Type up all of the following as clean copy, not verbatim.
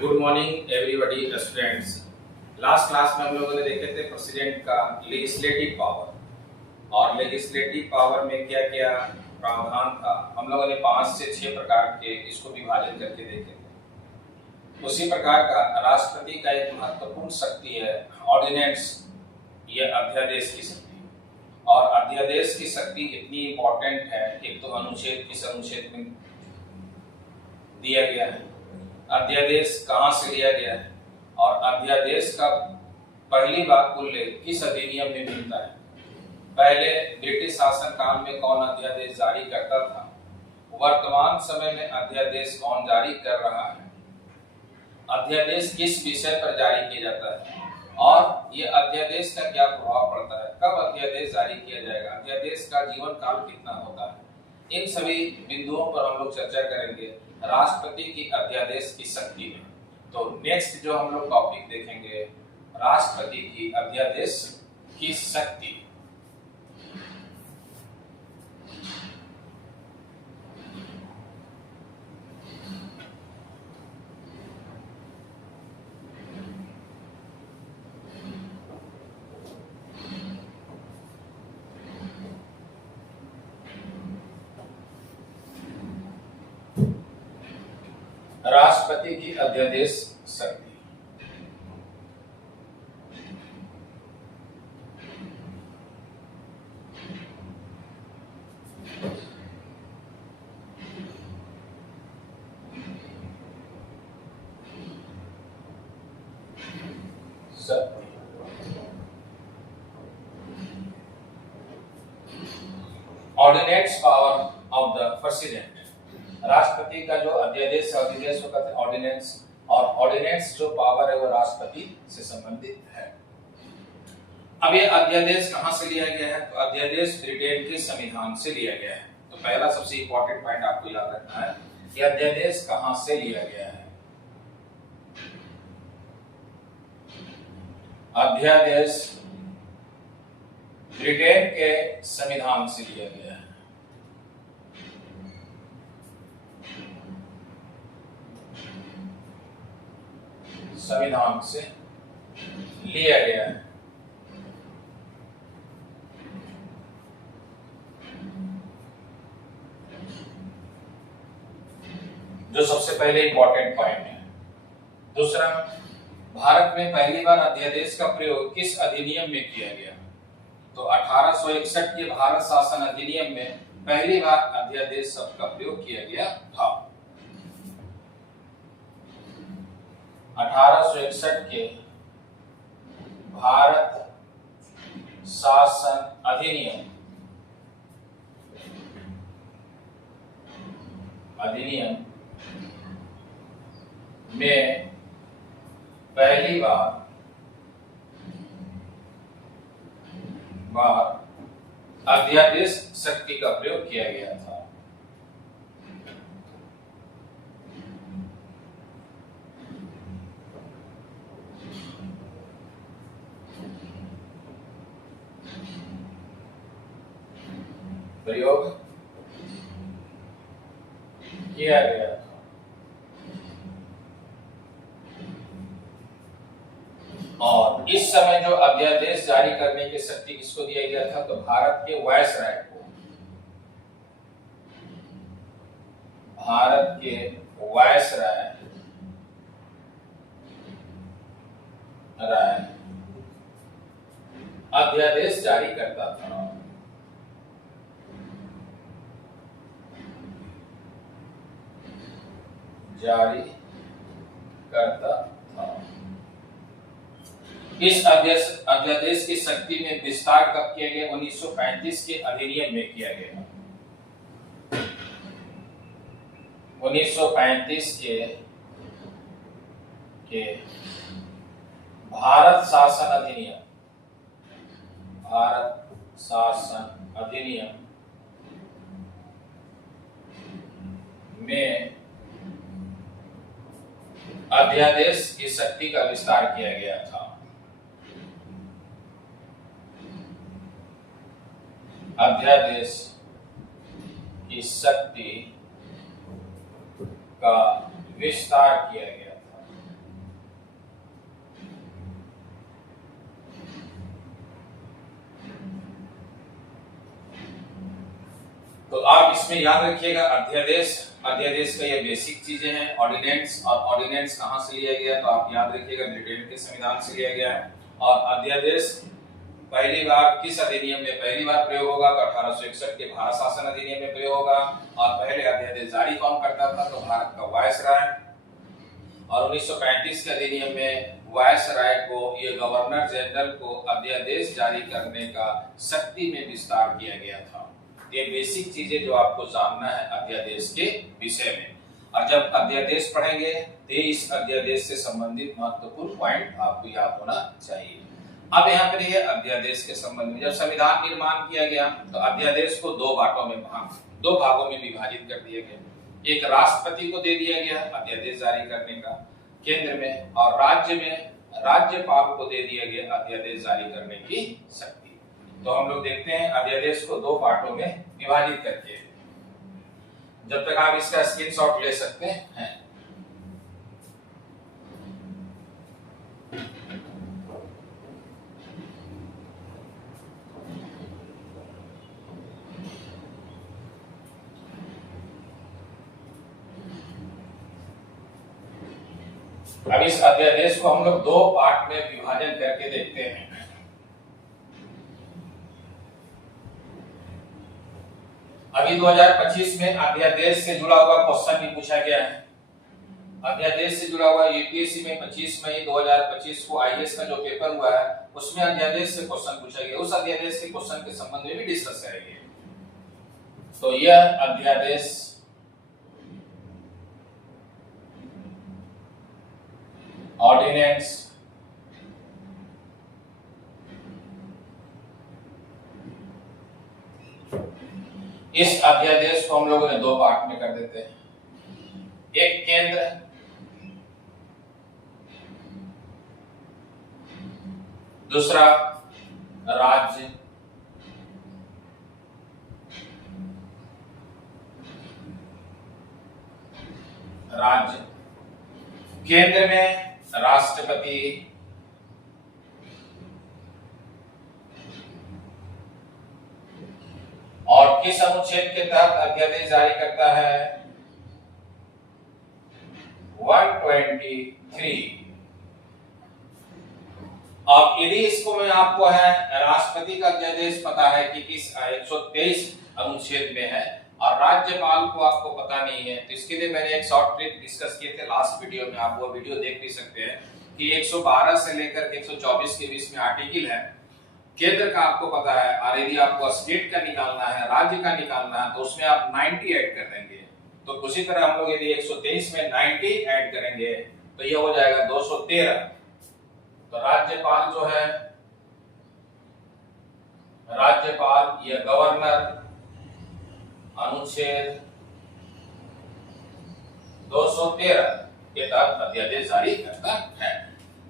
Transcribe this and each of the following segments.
Good morning everybody students. Last class में हम लोगों ने देखे थे प्रेसिडेंट का लेजिस्लेटिव पावर और लेजिस्लेटिव पावर में क्या क्या प्रावधान था। हम लोगों ने 5 से 6 प्रकार के इसको विभाजन करके देखे थे। उसी प्रकार का राष्ट्रपति का एक महत्वपूर्ण शक्ति है ऑर्डिनेंस, ये अध्यादेश की शक्ति। और अध्यादेश की शक्ति इतनी इंपॉर्टेंट है, एक तो अनुच्छेद किस अनुच्छेद में दिया गया है, अध्यादेश कहाँ से लिया गया है और अध्यादेश का पहली बार उल्लेख किस अधिनियम में मिलता है। पहले ब्रिटिश शासन काल में कौन अध्यादेश जारी करता था, वर्तमान समय में अध्यादेश कौन जारी कर रहा है, अध्यादेश किस विषय पर जारी किया जाता है और ये अध्यादेश का क्या प्रभाव पड़ता है, कब अध्यादेश जारी किया जाएगा, अध्यादेश का जीवन काल कितना होता है। इन सभी बिंदुओं पर हम लोग चर्चा करेंगे राष्ट्रपति की अध्यादेश की शक्ति में। तो नेक्स्ट जो हम लोग टॉपिक देखेंगे राष्ट्रपति की अध्यादेश की शक्ति। राष्ट्रपति की अध्यादेश शक्ति। Ordinates power of the president. राष्ट्रपति का जो अध्यादेश अधिदेश होता है ऑर्डिनेंस, और ऑर्डिनेंस जो पावर है वो राष्ट्रपति से संबंधित है। अब ये अध्यादेश कहां से लिया गया है, तो अध्यादेश ब्रिटेन के संविधान से लिया गया है। तो पहला सबसे इंपॉर्टेंट पॉइंट आपको याद रखना है कि अध्यादेश कहां से लिया गया है। अध्यादेश ब्रिटेन के संविधान से लिया गया है। संविधान से लिया गया है। जो सबसे पहले इंपॉर्टेंट पॉइंट है। दूसरा, भारत में पहली बार अध्यादेश का प्रयोग किस अधिनियम में किया गया, तो 1861 के भारत शासन अधिनियम में पहली बार अध्यादेश शब्द का प्रयोग किया गया था। 1861 के भारत शासन अधिनियम में पहली बार अध्यादेश शक्ति का प्रयोग किया गया था। प्रयोग किया गया था। और इस समय जो अध्यादेश जारी करने की शक्ति किसको दिया गया था, तो भारत के वायसराय को। भारत के वायसराय अध्यादेश जारी करता था। जारी करता था। इस अध्यादेश की शक्ति में विस्तार कब किया गया, 1935 के अधिनियम में किया गया। 1935 के भारत शासन अधिनियम में अध्यादेश की शक्ति का विस्तार किया गया था। अध्यादेश की शक्ति का विस्तार किया गया था। इसमें याद रखिएगा अध्यादेश, अध्यादेश का ये बेसिक चीजें हैं। ऑर्डिनेंस, और ऑर्डिनेंस कहां से लिया गया तो आप याद रखिएगा ब्रिटेन के संविधान से लिया गया है। और अध्यादेश पहली बार किस अधिनियम में पहली बार प्रयोग होगा तो 1861 के भारत शासन अधिनियम में प्रयोग होगा। और पहले अध्यादेश जारी कौन करता था तो भारत का वायसराय। और 1935 के अधिनियम में वायसराय को, ये गवर्नर जनरल को अध्यादेश जारी करने का शक्ति में विस्तार किया गया था। ये बेसिक चीजें जो आपको जानना है अध्यादेश के विषय में। और जब अध्यादेश पढ़ेंगे तो इस अध्यादेश से संबंधित महत्वपूर्ण पॉइंट आपको याद होना चाहिए। अब यहाँ पर ये अध्यादेश के संबंध में, जब संविधान निर्माण किया गया तो अध्यादेश को दो भागों में विभाजित कर दिया गया। एक राष्ट्रपति को दे दिया गया अध्यादेश जारी करने का केंद्र में, और राज्य में राज्यपाल को दे दिया गया अध्यादेश जारी करने की शक्ति। तो हम लोग देखते हैं अध्यादेश को दो पार्टों में विभाजित करके। जब तक आप इसका स्क्रीनशॉट ले सकते हैं। अब इस अध्यादेश को हम लोग दो पार्ट में विभाजन करके देखते हैं। अभी 2025 में अध्यादेश से जुड़ा हुआ क्वेश्चन भी पूछा गया है। अध्यादेश से जुड़ा हुआ यूपीएससी में 25 मई 2025 को आईएएस का जो पेपर हुआ है उसमें अध्यादेश से क्वेश्चन पूछा गया। उस अध्यादेश के क्वेश्चन के संबंध में भी डिस्कस करेंगे। तो यह अध्यादेश ऑर्डिनेंस इस अध्यादेश को हम लोगों ने दो पार्ट में कर देते हैं। एक केंद्र, दूसरा राज्य। केंद्र में राष्ट्रपति, और किस अनुच्छेद के तहत अध्यादेश जारी करता है 123। अब यदि इसको मैं आपको है राष्ट्रपति का अध्यादेश पता है कि किस 123 अनुच्छेद में है और राज्यपाल को आपको पता नहीं है, तो इसके लिए मैंने एक शॉर्ट ट्रिक डिस्कस किए थे लास्ट वीडियो में, आप वो वीडियो देख भी सकते हैं कि 112 से लेकर 124 के बीच में आर्टिकल है। केंद्र का आपको पता है, और यदि आपको स्टेट का निकालना है, राज्य का निकालना है, तो उसमें आप 90 ऐड कर देंगे। तो उसी तरह हम लोग यदि 123 में 90 ऐड करेंगे तो ये हो जाएगा 213। तो राज्यपाल जो है, राज्यपाल या गवर्नर अनुच्छेद 213 के तहत अध्यादेश जारी करता है।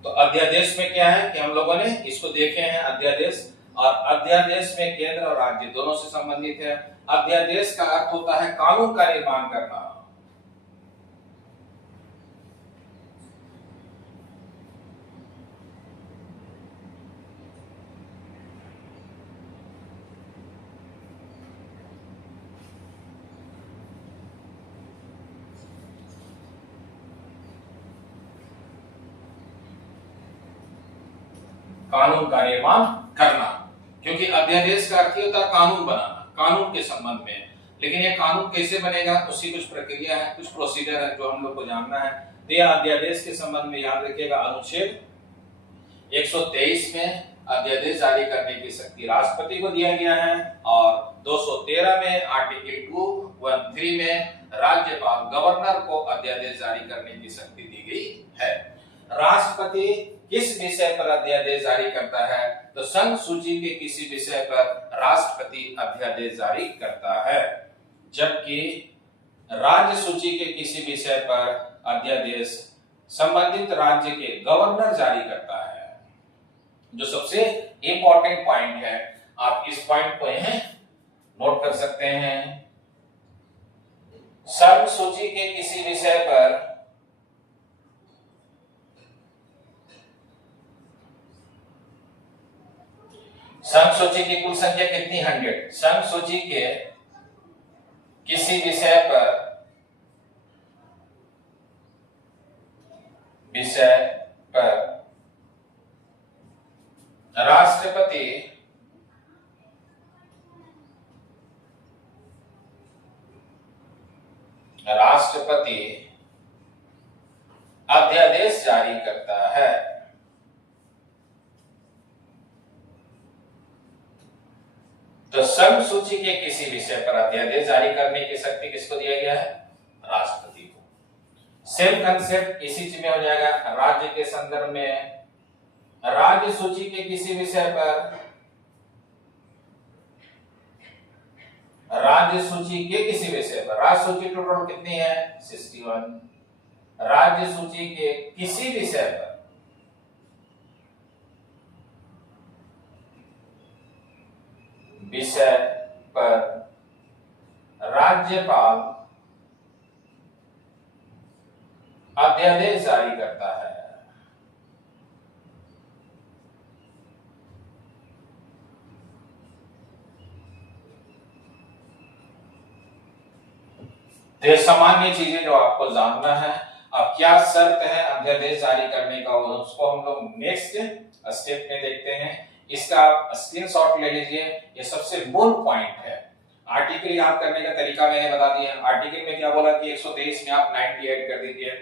तो अध्यादेश में क्या है कि हम लोगों ने इसको देखे हैं अध्यादेश, और अध्यादेश में केंद्र और राज्य दोनों से संबंधित है। अध्यादेश का अर्थ होता है कानून का निर्माण करना। कानून का निर्माण करना, क्योंकि अध्यादेश का अर्थ होता है कानून बनाना, कानून के संबंध में। लेकिन ये कानून कैसे बनेगा उसकी कुछ प्रक्रिया है, कुछ प्रोसीजर है जो हम लोग को जानना है। तो यह अध्यादेश के संबंध में याद रखिएगा, अनुच्छेद 123 में अध्यादेश जारी करने की शक्ति राष्ट्रपति को दिया गया है, और 213 में आर्टिकल 213 में राज्यपाल गवर्नर को अध्यादेश जारी करने की शक्ति दी गई है। राष्ट्रपति किस विषय पर अध्यादेश जारी करता है तो संघ सूची के किसी विषय पर राष्ट्रपति अध्यादेश जारी करता है, जबकि राज्य सूची के किसी विषय पर अध्यादेश संबंधित राज्य के गवर्नर जारी करता है। जो सबसे इंपॉर्टेंट पॉइंट है, आप इस पॉइंट को यहां नोट कर सकते हैं। संघ सूची के किसी विषय पर संघ सूची की कुल संख्या कितनी 100। संघ सूची किसी विषय पर राष्ट्रपति अध्यादेश जारी करता है। तो संघ सूची के किसी विषय पर अध्यादेश जारी करने की शक्ति किसको दिया गया है? राष्ट्रपति को। सेम कंसेप्ट इसी चीज में हो जाएगा। राज्य के संदर्भ में राज्य सूची के किसी विषय पर राज्य सूची के किसी विषय पर, राज्य सूची टोटल कितनी है? 61। राज्य सूची के किसी विषय पर राज्यपाल अध्यादेश जारी करता है। तो ये सामान्य चीजें जो आपको जानना है। अब क्या शर्त है अध्यादेश जारी करने का, उसको हम लोग नेक्स्ट स्टेप में देखते हैं। इसका आप स्क्रीनशॉट ले लीजिए, ये सबसे मूल पॉइंट है। आर्टिकल याद करने का तरीका मैंने बता दिया। आर्टिकल में क्या बोला कि 123 में आप 90 ऐड कर दीजिए,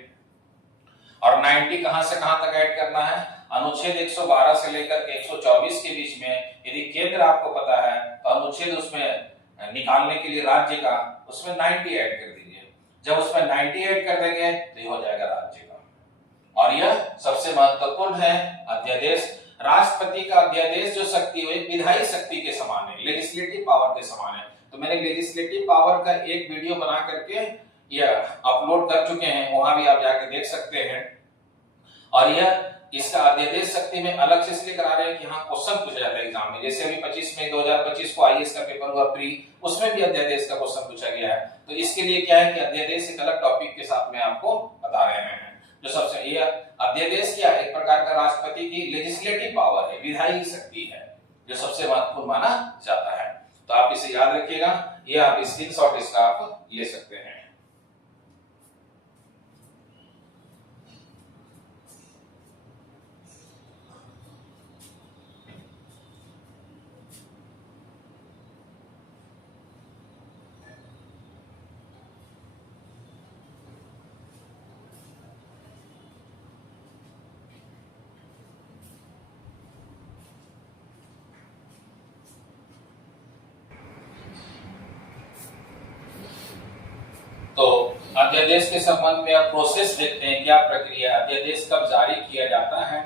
और 90 कहां से कहां तक ऐड करना है? अनुच्छेद 112 से लेकर 124 के बीच में यदि केंद्र आपको पता है तो अनुच्छेद उसमें निकालने के लिए राज्य का उसमें 90 ऐड कर दीजिए। जब उसमें 90 ऐड कर देंगे तो ये हो जाएगा राज्य का। और यह सबसे महत्वपूर्ण है अध्यादेश। राष्ट्रपति का अध्यादेश जो शक्ति है विधायी शक्ति के समान है, लेजिस्लेटिव पावर के समान है। तो मैंने लेजिस्लेटिव पावर का एक वीडियो बना करके यह अपलोड कर चुके हैं, वहां भी आप जाके देख सकते हैं। और यह इसका अध्यादेश शक्ति में अलग से इसलिए करा रहे हैं कि यहाँ क्वेश्चन पूछा जाता है एग्जाम में। जैसे अभी 25 में 2025 को आईएएस का पेपर हुआ प्री, उसमें भी अध्यादेश का क्वेश्चन पूछा गया है। तो इसके लिए क्या है कि अध्यादेश एक अलग टॉपिक के साथ में आपको बता रहे हैं। जो सबसे ये अध्यादेश क्या है? एक प्रकार का राष्ट्रपति की लेजिस्लेटिव पावर है, विधायी शक्ति है, जो सबसे महत्वपूर्ण माना जाता है। तो आप इसे याद रखिएगा, ये आप स्क्रीनशॉट इसका आप ले सकते हैं। तो अध्यादेश के संबंध में आप प्रोसेस देखते हैं, क्या प्रक्रिया, अध्यादेश कब जारी किया जाता है।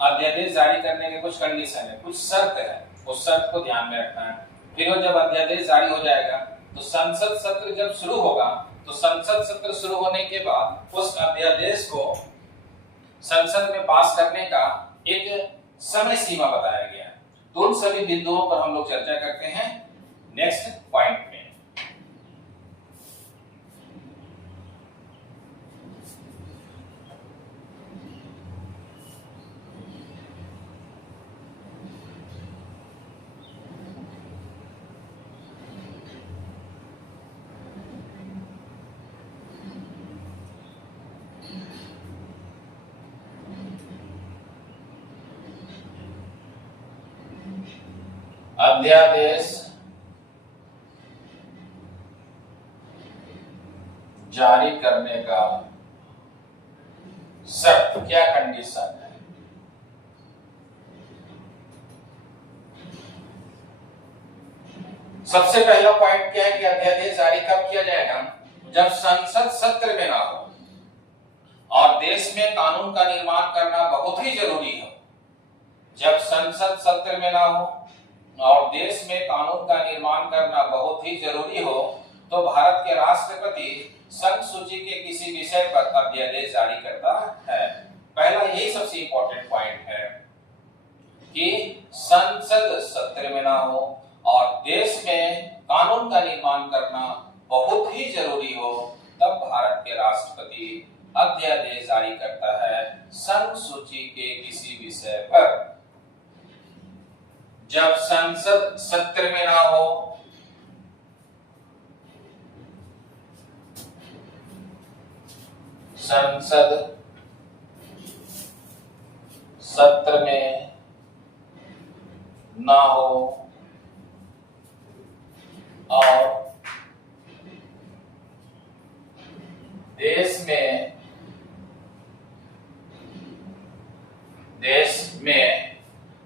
अध्यादेश जारी करने के कुछ कंडीशन है, कुछ शर्त है, उस शर्त को ध्यान में रखना है। फिर जब अध्यादेश जारी हो जाएगा तो संसद सत्र जब शुरू होगा तो संसद सत्र शुरू होने के बाद उस अध्यादेश को संसद में पास करने का एक समय सीमा बताया गया है। तो उन सभी बिंदुओं पर हम लोग चर्चा करते हैं नेक्स्ट पॉइंट में। अध्यादेश जारी करने का शर्त, क्या कंडीशन है? सबसे पहला पॉइंट क्या है कि अध्यादेश जारी कब किया जाएगा? जब संसद सत्र में ना हो और देश में कानून का निर्माण करना बहुत ही जरूरी हो। जब संसद सत्र में ना हो और देश में कानून का निर्माण करना बहुत ही जरूरी हो तो भारत के राष्ट्रपति संघ सूची के किसी विषय पर अध्यादेश जारी करता है। पहला यही सबसे इंपॉर्टेंट पॉइंट है कि संसद सत्र में ना हो और देश में कानून का निर्माण करना बहुत ही जरूरी हो, तब भारत के राष्ट्रपति अध्यादेश जारी करता है संघ सूची के किसी विषय पर। जब संसद सत्र में ना हो संसद सत्र में ना हो और देश में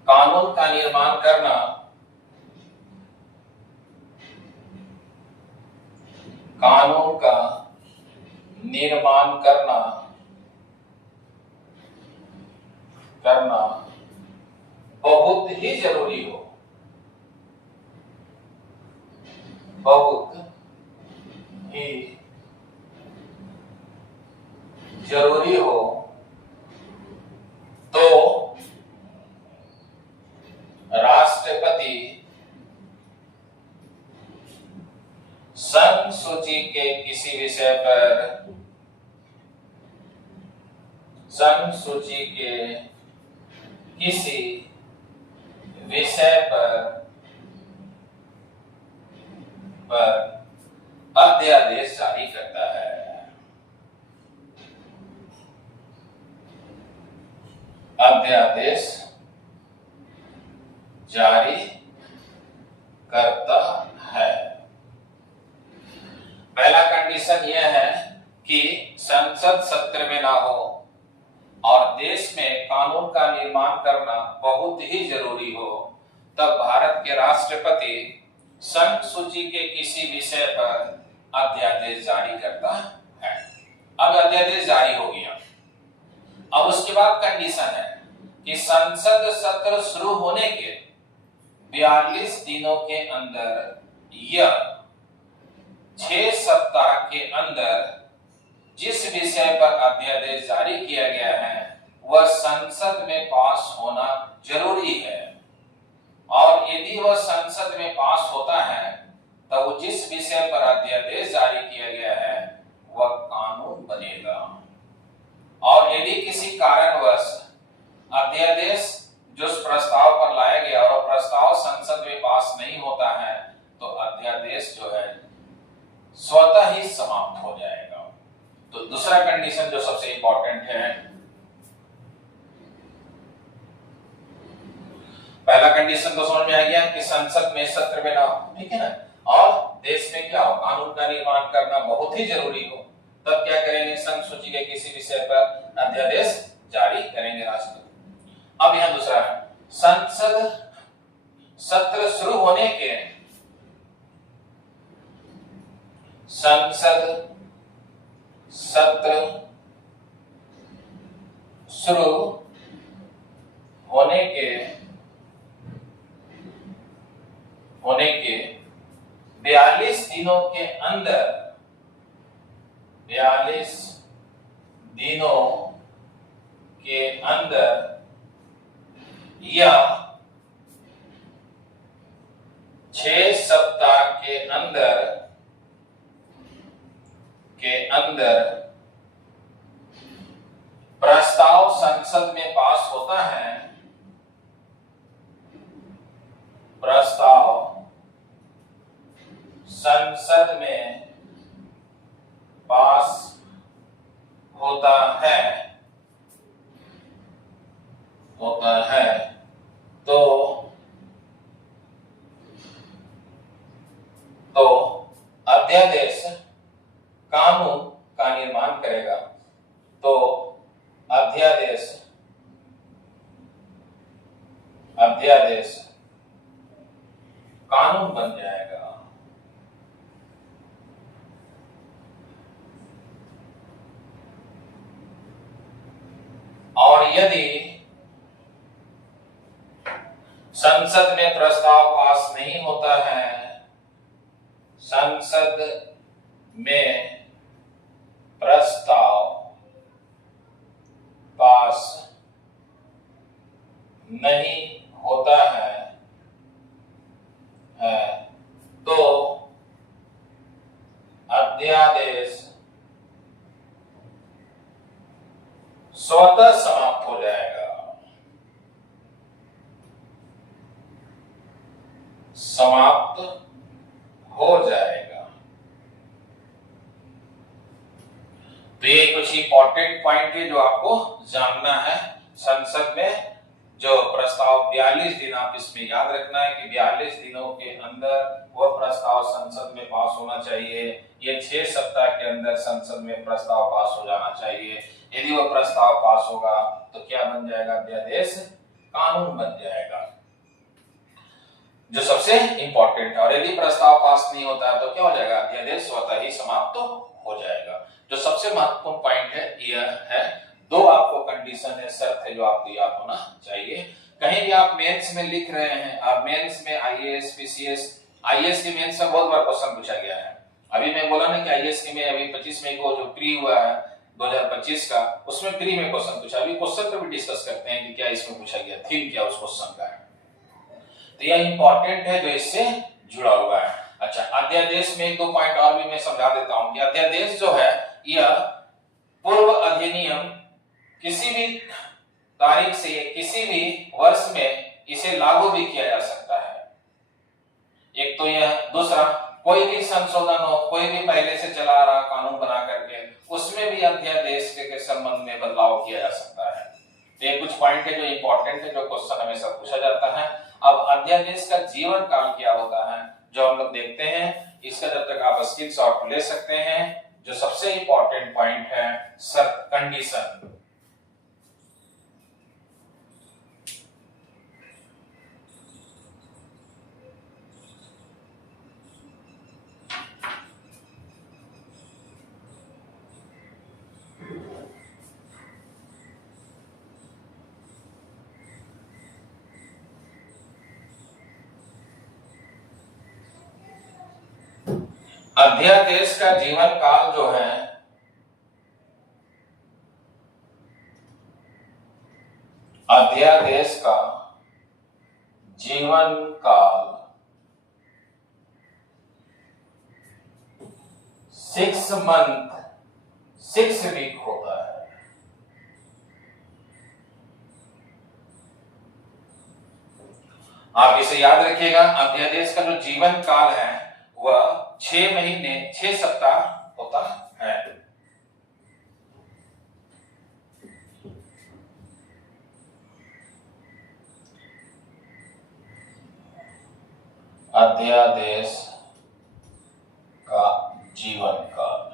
कानून का निर्माण करना बहुत ही जरूरी हो, बहुत ही जरूरी हो, तो राष्ट्रपति संसूची के किसी विषय पर अध्यादेश जारी करता है। अध्यादेश जारी करता है। पहला कंडीशन यह है कि संसद सत्र में ना हो और देश में कानून का निर्माण करना बहुत ही जरूरी हो, तब भारत के राष्ट्रपति संघ सूची के किसी विषय पर अध्यादेश जारी करता है। अब अध्यादेश जारी हो गया। अब उसके बाद कंडीशन है कि संसद सत्र शुरू होने के 42 दिनों के अंदर या 6 सप्ताह के अंदर जिस विषय पर अध्यादेश जारी किया गया है वह संसद में पास होना जरूरी है, और यदि वह संसद में पास होता है तो जिस विषय पर अध्यादेश जारी किया गया है वह कानून बनेगा। और यदि किसी कारणवश अध्यादेश जो प्रस्ताव पर लाया गया और प्रस्ताव संसद में पास नहीं होता है तो अध्यादेश जो है स्वतः ही समाप्त हो जाएगा। तो दूसरा कंडीशन जो सबसे इंपॉर्टेंट है, पहला कंडीशन तो समझ में आ गया कि संसद में सत्र में ना हो, ठीक है ना, और देश में क्या हो, कानून का निर्माण करना बहुत ही जरूरी हो, तब क्या करेंगे, संघ सूची के किसी विषय पर अध्यादेश जारी करेंगे राष्ट्रपति। अब यहां दूसरा है, संसद सत्र शुरू होने के शुरू होने के 42 दिनों के अंदर 42 दिनों के अंदर या 6 सप्ताह के अंदर प्रस्ताव संसद में पास होता है, प्रस्ताव संसद में पास होता है तो अध्यादेश कानून का निर्माण करेगा, तो अध्यादेश कानून बन जाएगा। और यदि संसद में प्रस्ताव पास नहीं होता है, संसद में प्रस्ताव पास नहीं होता है तो अध्यादेश स्वतः समाप्त हो जाएगा। समाप्त हो जाएगा। तो ये कुछ कुछ इंपॉर्टेंट पॉइंट है जो आपको जानना है। संसद में जो प्रस्ताव 42 दिन, आप इसमें याद रखना है कि 42 दिनों के अंदर वह प्रस्ताव संसद में पास होना चाहिए। ये 6 सप्ताह के अंदर संसद में प्रस्ताव पास हो जाना चाहिए। यदि वह प्रस्ताव पास होगा तो क्या बन जाएगा? अध्यादेश कानून बन जाएगा, जो सबसे इंपॉर्टेंट है। और यदि प्रस्ताव पास नहीं होता है तो क्या हो जाएगा? अध्यादेश स्वतः ही समाप्त तो हो जाएगा। जो सबसे महत्वपूर्ण पॉइंट है यह है, 2 आपको कंडीशन है, शर्त है जो आपको याद होना चाहिए। कहीं भी आप मेंस में लिख रहे हैं, आप मेंस में आईएएस, पीसीएस, आईएएस के मेंस में बहुत बार क्वेश्चन पूछा गया है। अभी मैं बोला ना कि आईएएस के में अभी 25 मई को जो प्री हुआ है 2025 का, उसमें प्री में क्वेश्चन पूछा। अभी क्वेश्चन पर भी डिस्कस करते हैं कि क्या इसमें पूछा गया, थीम क्या उस क्वेश्चन का है। तो यह इंपॉर्टेंट है जो इससे जुड़ा हुआ है। अच्छा, अध्यादेश में 1-2 पॉइंट और भी मैं समझा देता हूं कि अध्यादेश जो है यह पूर्व अधिनियम किसी भी तारीख से किसी भी वर्ष में इसे लागू भी किया जा सकता है। एक तो यह, दूसरा कोई भी संशोधन हो, कोई भी पहले से चला आ रहा कानून बना करके उसमें भी अध्यादेश के संबंध में बदलाव किया जा सकता है। तो ये कुछ पॉइंट है जो इंपॉर्टेंट है, जो क्वेश्चन हमेशा पूछा जाता है। अब अध्यादेश का जीवन काल क्या होता है जो हम लोग देखते हैं, इसका जब तक आप स्क्रीनशॉट ले सकते हैं। जो सबसे इंपॉर्टेंट पॉइंट है शर्त, कंडीशन। अध्यादेश का जीवन काल जो है, अध्यादेश का जीवन काल 6 मंथ 6 वीक होता है। आप इसे याद रखिएगा, अध्यादेश का जो जीवन काल है वह 6 महीने 6 सप्ताह होता है। अध्यादेश का जीवन काल,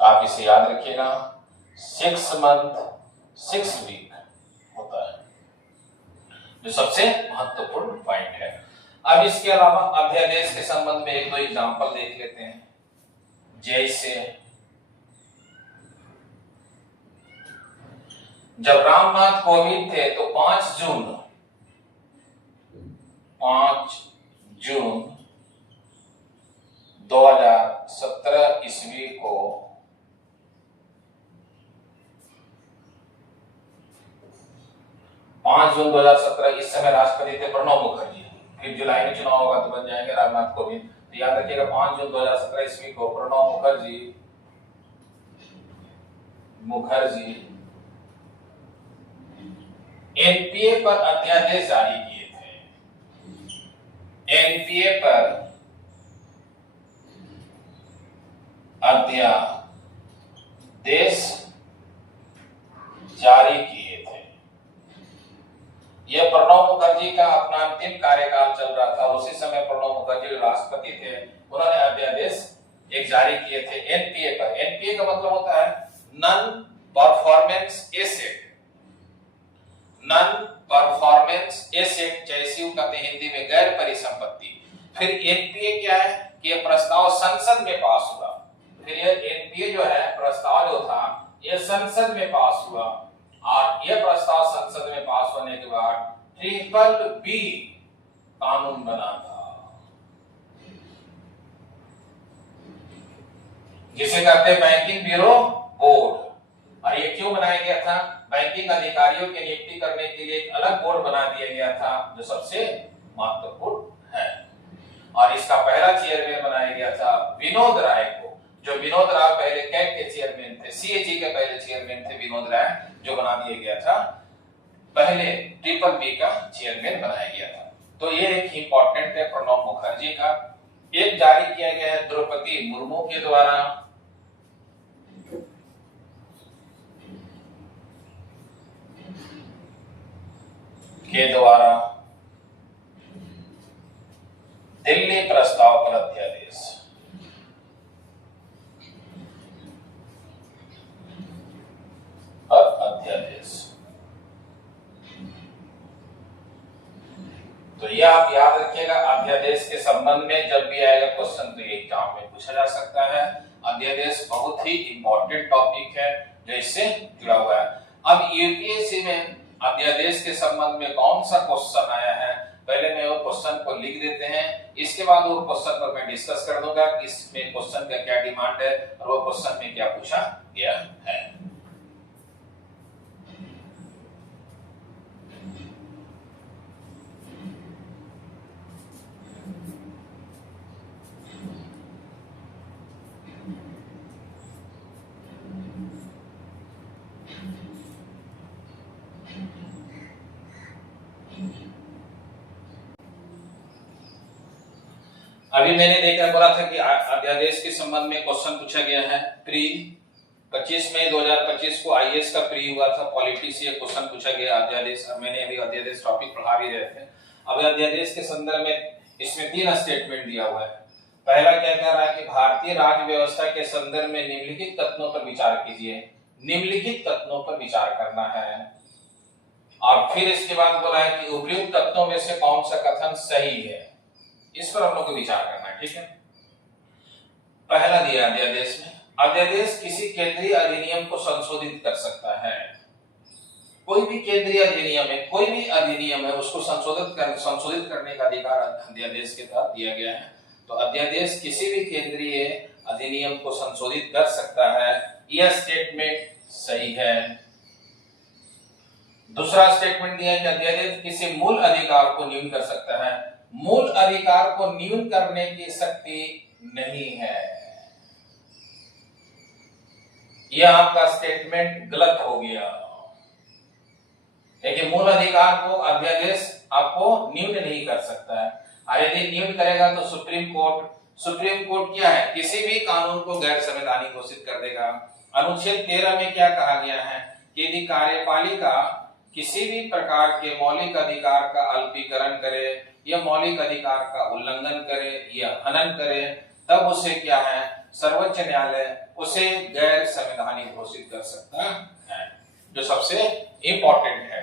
आप इसे याद रखिएगा, 6 मंथ 6 वीक होता है, जो सबसे महत्वपूर्ण पॉइंट है। अब इसके अलावा अध्यादेश के संबंध में 1-2 एग्जांपल देख लेते हैं। जैसे जब रामनाथ कोविंद थे तो 5 जून 2017 ईस्वी को इस समय राष्ट्रपति थे प्रणब मुखर्जी। फिर जुलाई में चुनाव होगा तो बन जाएंगे रामनाथ कोविंद। तो याद रखिएगा 5 जून 2017 ईस्वी को प्रणब मुखर्जी एनपीए पर अध्यादेश जारी किए थे। एनपीए पर अध्यादेश जारी किए थे। यह प्रणब मुखर्जी का अपना अंतिम कार्यकाल चल रहा था। उसी समय प्रणब मुखर्जी राष्ट्रपति थे, उन्होंने अध्यादेश एक जारी किए थे एनपीए पर। एनपीए का मतलब होता है non performance asset. Non performance asset जैसी कहते हैं हिंदी में गैर परिसंपत्ति। फिर एनपीए क्या है कि यह प्रस्ताव संसद में पास हुआ। फिर यह एनपीए जो है प्रस्ताव जो था यह संसद में पास हुआ, और यह प्रस्ताव संसद में पास होने के बाद BBB कानून बना था, जिसे कहते हैं बैंकिंग ब्यूरो बोर्ड। और ये क्यों बनाया गया था? बैंकिंग अधिकारियों की नियुक्ति करने के लिए एक अलग बोर्ड बना दिया गया था, जो सबसे महत्वपूर्ण है। और इसका पहला चेयरमैन बनाया गया था विनोद राय को, जो विनोद राय पहले कैग के चेयरमैन थे, सीएजी के पहले चेयरमैन थे विनोद राय, जो बना दिया गया था। पहले BBB का चेयरमैन बनाया गया था। तो ये एक इंपॉर्टेंट है प्रणब मुखर्जी का एक जारी किया गया है द्रौपदी मुर्मू के द्वारा, दिल्ली प्रस्ताव पर अध्यादेश। तो ये आप याद रखिएगा, अध्यादेश के संबंध में जब भी आएगा क्वेश्चन तो ये एग्जाम में पूछा जा सकता है। अध्यादेश बहुत ही इंपॉर्टेंट टॉपिक है जो इससे जुड़ा हुआ है। अब यूपीएससी में अध्यादेश के संबंध में कौन सा क्वेश्चन आया है, पहले मैं वो क्वेश्चन को लिख देते हैं, इसके बाद वो क्वेश्चन पर मैं डिस्कस कर दूंगा कि इसमें क्वेश्चन का क्या डिमांड है और वो क्वेश्चन में क्या पूछा गया है। अभी मैंने देखा बोला था कि अध्यादेश के संबंध में क्वेश्चन पूछा गया है। प्री 25 मई 2025 को आईएएस का प्री हुआ था, पॉलिटी से क्वेश्चन पूछा गया अध्यादेश। मैंने अभी अध्यादेश टॉपिक पढ़ा भी रहे थे। अब अध्यादेश के संदर्भ में इसमें 3 स्टेटमेंट दिया हुआ है। पहला क्या कह रहा है कि भारतीय राज्य व्यवस्था के संदर्भ में निम्नलिखित तथ्यों पर विचार कीजिए। निम्नलिखित तथ्यों पर विचार करना है। और फिर इसके बाद बोला है कि उपयुक्त तथ्यों में से कौन सा कथन सही है, इस पर हम लोग को विचार करना है। ठीक है, पहला दिया अध्यादेश में, अध्यादेश किसी केंद्रीय अधिनियम को संशोधित कर सकता है। कोई भी केंद्रीय अधिनियम है, कोई भी अधिनियम है, उसको संशोधित करने का अधिकार अध्यादेश के तहत दिया गया है। तो अध्यादेश किसी भी केंद्रीय अधिनियम को संशोधित कर सकता है, यह स्टेटमेंट सही है। दूसरा स्टेटमेंट दिया है कि अध्यादेश किसी मूल अधिकार को न्यून कर सकता है। मूल अधिकार को न्यून करने की शक्ति नहीं है। यह आपका स्टेटमेंट गलत हो गया। देखिए, मूल अधिकार को अध्यादेश आपको न्यून नहीं कर सकता है, और यदि न्यून करेगा तो सुप्रीम कोर्ट क्या है, किसी भी कानून को गैर संवैधानिक घोषित कर देगा। अनुच्छेद 13 में क्या कहा गया है कि यदि कार्यपालिका किसी भी प्रकार के मौलिक अधिकार का अल्पीकरण करे या मौलिक अधिकार का उल्लंघन करे या हनन करे, तब उसे क्या है, सर्वोच्च न्यायालय उसे गैर संवैधानिक घोषित कर सकता है, जो सबसे इंपॉर्टेंट है।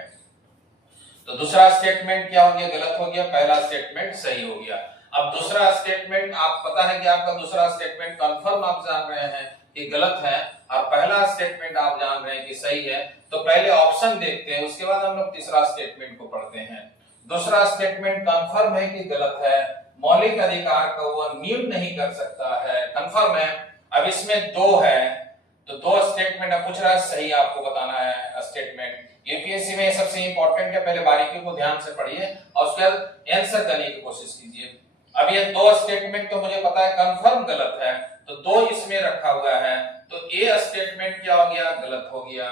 तो दूसरा स्टेटमेंट क्या हो गया, गलत हो गया, पहला स्टेटमेंट सही हो गया। अब दूसरा स्टेटमेंट, आप पता है कि आपका दूसरा स्टेटमेंट कंफर्म आप जान रहे हैं कि गलत है, और पहला स्टेटमेंट आप जान रहे हैं कि सही है। तो पहले ऑप्शन देखते हैं, उसके बाद हम लोग तीसरा स्टेटमेंट को पढ़ते हैं। दूसरा स्टेटमेंट कंफर्म है कि गलत है, मौलिक अधिकार को वो न्यून नहीं कर सकता है, कंफर्म है। अब इसमें 2 है, तो 2 स्टेटमेंट अब पूछ रहा है, सही आपको बताना है स्टेटमेंट। यूपीएससी में सबसे इंपॉर्टेंट है, पहले बारीकी को ध्यान से पढ़िए और उसके बाद आंसर करने की कोशिश कीजिए। अब ये 2 स्टेटमेंट तो मुझे पता है कंफर्म गलत है, तो 2 इसमें रखा हुआ है, तो ए स्टेटमेंट क्या हो गया, गलत हो गया।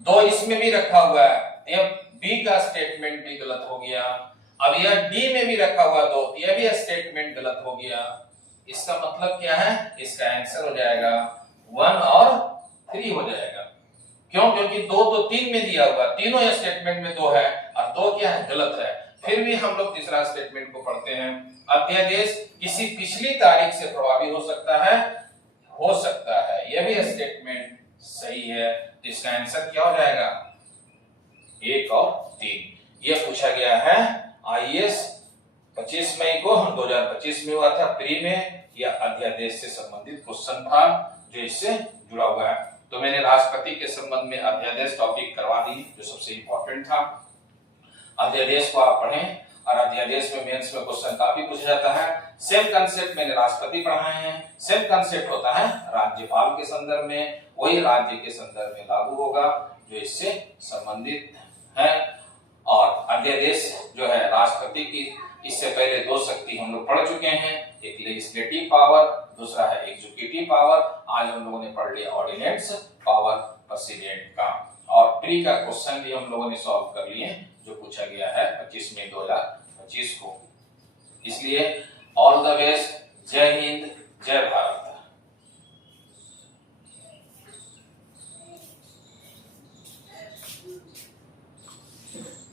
2 इसमें भी रखा हुआ है, ये बी का स्टेटमेंट भी गलत हो गया। अब यह डी में भी रखा हुआ 2, यह भी स्टेटमेंट गलत हो गया। इसका मतलब क्या है, इसका आंसर हो जाएगा 1 और 3 हो जाएगा। क्यों? क्योंकि 2 तो 3 में दिया हुआ, तीनों स्टेटमेंट में 2 है और 2 क्या है, गलत है। फिर भी हम लोग तीसरा स्टेटमेंट को पढ़ते हैं। अध्यादेश किसी पिछली तारीख से प्रभावी हो सकता है, यह भी स्टेटमेंट सही है। तो इसका आंसर क्या हो जाएगा, 1 और 3। यह पूछा गया है आईएएस 25 मई को 2025 में हुआ था, प्री में। यह अध्यादेश से संबंधित क्वेश्चन था जो इससे जुड़ा हुआ है। तो मैंने राष्ट्रपति के संबंध में अध्यादेश टॉपिक करवा दी, जो सबसे इंपॉर्टेंट था। अध्यादेश को आप पढ़ें, और अध्यादेश में मेंस में क्वेश्चन काफी पूछा जाता है। सेम कंसेप्ट मैंने राष्ट्रपति पढ़ाए हैं, सेम कंसेप्ट होता है राज्यपाल के संदर्भ में, वही राज्य के संदर्भ में लागू होगा जो इससे संबंधित है। और अध्यादेश जो है राष्ट्रपति की, इससे पहले 2 शक्ति हम लोग पढ़ चुके हैं, एक लेजिस्लेटिव पावर, दूसरा है एग्जीक्यूटिव पावर। आज हम लोगों ने पढ़ लिया ऑर्डिनेंस पावर प्रेसिडेंट का, और प्री का क्वेश्चन भी हम लोगों ने सॉल्व कर लिए जो पूछा गया है 25 मई 2025 को। इसलिए ऑल द बेस्ट। जय हिंद, जय भारत।